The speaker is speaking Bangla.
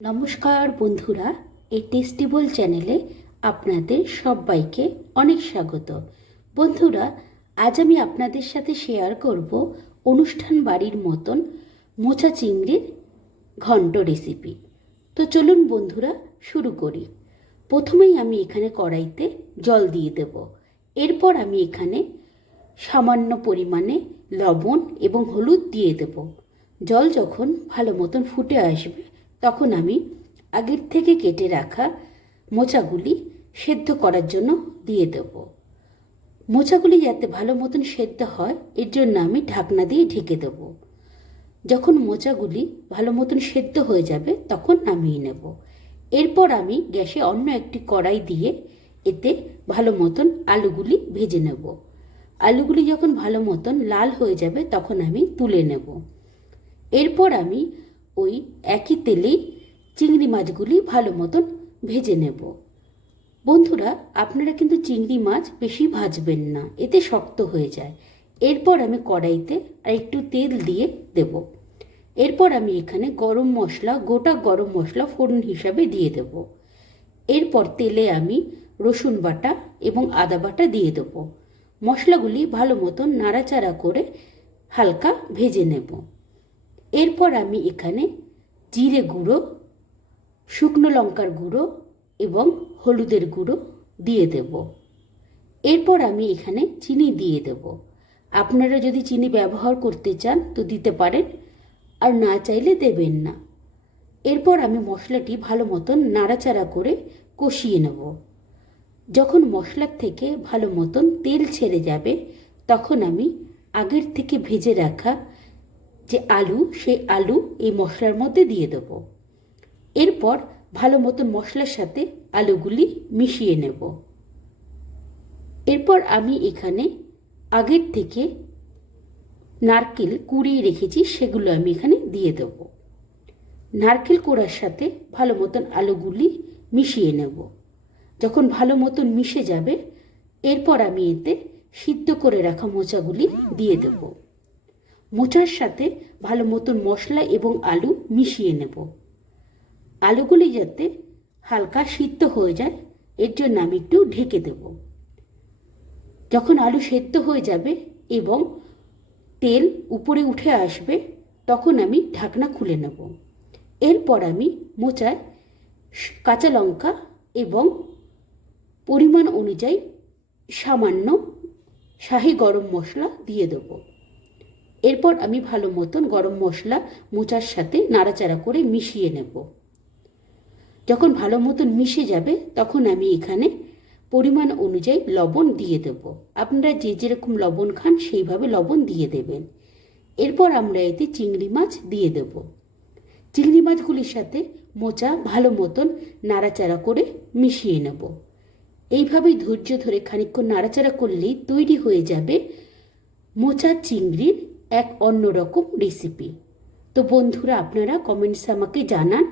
নমস্কার বন্ধুরা, এই টেস্টিবল চ্যানেলে আপনাদের সবাইকে অনেক স্বাগত। বন্ধুরা, আজ আমি আপনাদের সাথে শেয়ার করব অনুষ্ঠান বাড়ির মতন মোচা চিংড়ির ঘন্ট রেসিপি তো চলুন বন্ধুরা, শুরু করি। প্রথমেই আমি এখানে কড়াইতে জল দিয়ে দেব। এরপর আমি এখানে সামান্য পরিমাণে লবণ এবং হলুদ দিয়ে দেব। জল যখন ভালো মতন ফুটে আসবে তখন আমি আগের থেকে কেটে রাখা মোচাগুলি সেদ্ধ করার জন্য দিয়ে দেব। মোচাগুলি যাতে ভালো মতন সেদ্ধ হয়, এর জন্য আমি ঢাকনা দিয়ে ঢেকে দেব। যখন মোচাগুলি ভালো মতন সেদ্ধ হয়ে যাবে, তখন নামিয়ে নেব। এরপর আমি গ্যাসে অন্য একটি কড়াই দিয়ে এতে ভালো মতন আলুগুলি ভেজে নেব। আলুগুলি যখন ভালো মতন লাল হয়ে যাবে, তখন আমি তুলে নেব। এরপর আমি ওই একই তেলেই চিংড়ি মাছগুলি ভালো মতন ভেজে নেব। বন্ধুরা, আপনারা কিন্তু চিংড়ি মাছ বেশি ভাজবেন না, এতে শক্ত হয়ে যায়। এরপর আমি কড়াইতে আর একটু তেল দিয়ে দেব। এরপর আমি এখানে গরম মশলা, গোটা গরম মশলা ফোড়ন হিসাবে দিয়ে দেব। এরপর তেলে আমি রসুন বাটা এবং আদা বাটা দিয়ে দেব। মশলাগুলি ভালো মতন নাড়াচাড়া করে হালকা ভেজে নেব। এরপর আমি এখানে জিরে গুঁড়ো, শুকনো লঙ্কার গুঁড়ো এবং হলুদের গুঁড়ো দিয়ে দেব। এরপর আমি এখানে চিনি দিয়ে দেব। আপনারা যদি চিনি ব্যবহার করতে চান তো দিতে পারেন, আর না চাইলে দেবেন না। এরপর আমি মশলাটি ভালো মতন নাড়াচাড়া করে কষিয়ে নেব। যখন মশলার থেকে ভালো মতন তেল ছেড়ে যাবে, তখন আমি আগের থেকে ভেজে রাখা যে আলু, সেই আলু এই মশলার মধ্যে দিয়ে দেব। এরপর ভালো মতন মশলার সাথে আলুগুলি মিশিয়ে নেব। এরপর আমি এখানে আগের থেকে নারকেল কুড়িয়ে রেখেছি, সেগুলো আমি এখানে দিয়ে দেব। নারকেল কোড়ার সাথে ভালো মতন আলুগুলি মিশিয়ে নেব। যখন ভালো মতন মিশে যাবে, এরপর আমি এতে সিদ্ধ করে রাখা মোচাগুলি দিয়ে দেবো। মোচার সাথে ভালো মতন মশলা এবং আলু মিশিয়ে নেব। আলুগুলি যাতে হালকা সিদ্ধ হয়ে যায়, এর জন্য আমি একটু ঢেকে দেব। যখন আলু সেদ্ধ হয়ে যাবে এবং তেল উপরে উঠে আসবে, তখন আমি ঢাকনা খুলে নেব। এরপর আমি মোচায় কাঁচা লঙ্কা এবং পরিমাণ অনুযায়ী সামান্য শাহি গরম মশলা দিয়ে দেবো। এরপর আমি ভালো মতন গরম মশলা, মোচার সাথে নাড়াচাড়া করে মিশিয়ে নেব। যখন ভালো মতন মিশে যাবে, তখন আমি এখানে পরিমাণ অনুযায়ী লবণ দিয়ে দেব। আপনারা যে যেরকম লবণ খান, সেইভাবে লবণ দিয়ে দেবেন। এরপর আমরা এতে চিংড়ি মাছ দিয়ে দেব। চিংড়ি মাছগুলির সাথে মোচা ভালো মতন নাড়াচাড়া করে মিশিয়ে নেব। এইভাবেই ধৈর্য ধরে খানিকক্ষণ নাড়াচাড়া করলেই তৈরি হয়ে যাবে মোচা চিংড়ির এক অন্যরকম রেসিপি তো বন্ধুরা আপনারা কমেন্টসে আমাকে জানান।